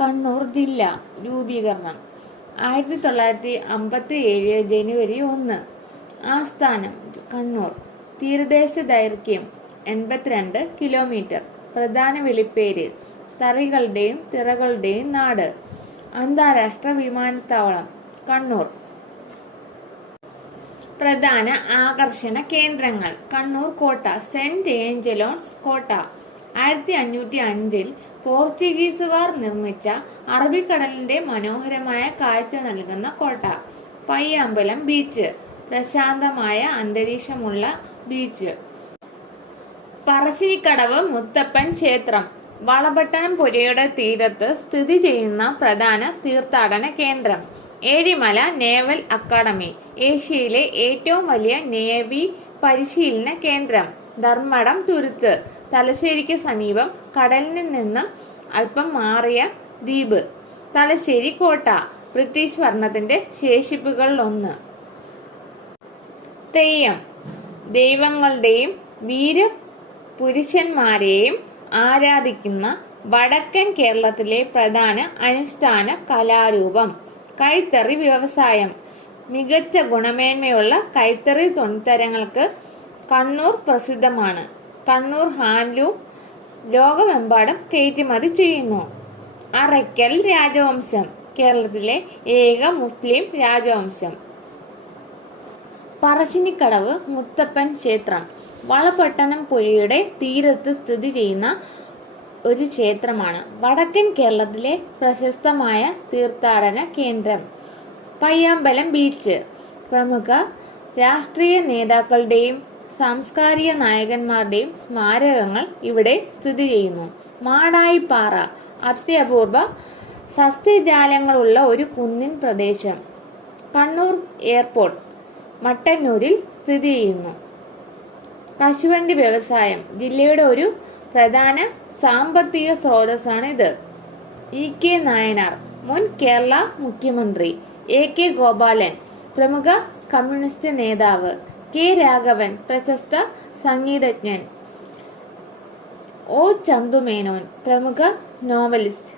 കണ്ണൂർ ജില്ല രൂപീകരണം 1957 ജനുവരി 1. ആസ്ഥാനം കണ്ണൂർ. തീരദേശ ദൈർഘ്യം 82 കിലോമീറ്റർ. പ്രധാന വിളിപ്പേര് തറികളുടെയും തിറകളുടെയും നാട്. അന്താരാഷ്ട്ര വിമാനത്താവളം കണ്ണൂർ. പ്രധാന ആകർഷണ കേന്ദ്രങ്ങൾ കണ്ണൂർ കോട്ട, സെന്റ് ഏഞ്ചലോൺസ് കോട്ട. 1505 പോർച്ചുഗീസുകാർ നിർമ്മിച്ച അറബിക്കടലിന്റെ മനോഹരമായ കാഴ്ച നൽകുന്ന കോട്ട. പയ്യാമ്പലം ബീച്ച്, പ്രശാന്തമായ അന്തരീക്ഷമുള്ള ബീച്ച്. പറശ്ശിനിക്കടവ് മുത്തപ്പൻ ക്ഷേത്രം, വളപട്ടണം പുഴയുടെ തീരത്ത് സ്ഥിതി ചെയ്യുന്ന പ്രധാന തീർത്ഥാടന കേന്ദ്രം. ഏഴിമല നേവൽ അക്കാദമി, ഏഷ്യയിലെ ഏറ്റവും വലിയ നേവി പരിശീലന കേന്ദ്രം. ധർമ്മടം തുരുത്ത്, തലശ്ശേരിക്ക് സമീപം, കടലിൽ നിന്നും അല്പം മാറിയ ദ്വീപ്. തലശ്ശേരി കോട്ട, ബ്രിട്ടീഷ് ഭരണത്തിന്റെ ശേഷിപ്പുകളിലൊന്ന്. തെയ്യം, ദൈവങ്ങളുടെയും വീരപുരുഷന്മാരെയും ആരാധിക്കുന്ന വടക്കൻ കേരളത്തിലെ പ്രധാന അനുഷ്ഠാന കലാരൂപം. കൈത്തറി വ്യവസായം, മികച്ച ഗുണമേന്മയുള്ള കൈത്തറി തുണിത്തരങ്ങൾക്ക് കണ്ണൂർ പ്രസിദ്ധമാണ്. കണ്ണൂർ ഹാൻഡ്ലൂം ലോകമെമ്പാടും കയറ്റുമതി ചെയ്യുന്നു. അറയ്ക്കൽ രാജവംശം, കേരളത്തിലെ ഏക മുസ്ലിം രാജവംശം. പറശ്ശിനിക്കടവ് മുത്തപ്പൻ ക്ഷേത്രം, വളപട്ടണം പുഴയുടെ തീരത്ത് സ്ഥിതി ചെയ്യുന്ന ഒരു ക്ഷേത്രമാണ്. വടക്കൻ കേരളത്തിലെ പ്രശസ്തമായ തീർത്ഥാടന കേന്ദ്രം. പയ്യാമ്പലം ബീച്ച്, പ്രമുഖ രാഷ്ട്രീയ നേതാക്കളുടെയും സാംസ്കാരിക നായകന്മാരുടെയും സ്മാരകങ്ങൾ ഇവിടെ സ്ഥിതി ചെയ്യുന്നു. മാടായിപ്പാറ, അത്യപൂർവ സസ്യജാലങ്ങളുള്ള ഒരു കുന്നിൻ പ്രദേശം. കണ്ണൂർ എയർപോർട്ട്, മട്ടന്നൂരിൽ സ്ഥിതി ചെയ്യുന്നു. കശുവണ്ടി വ്യവസായം ജില്ലയുടെ ഒരു പ്രധാന സാമ്പത്തിക സ്രോതസ്സാണ് ഇത്. EK നായനാർ, മുൻ കേരള മുഖ്യമന്ത്രി. AK ഗോപാലൻ, പ്രമുഖ കമ്മ്യൂണിസ്റ്റ് നേതാവ്. K രാഘവൻ, പ്രശസ്ത സംഗീതജ്ഞൻ. O ചന്തുമേനോൻ, പ്രമുഖ നോവലിസ്റ്റ്.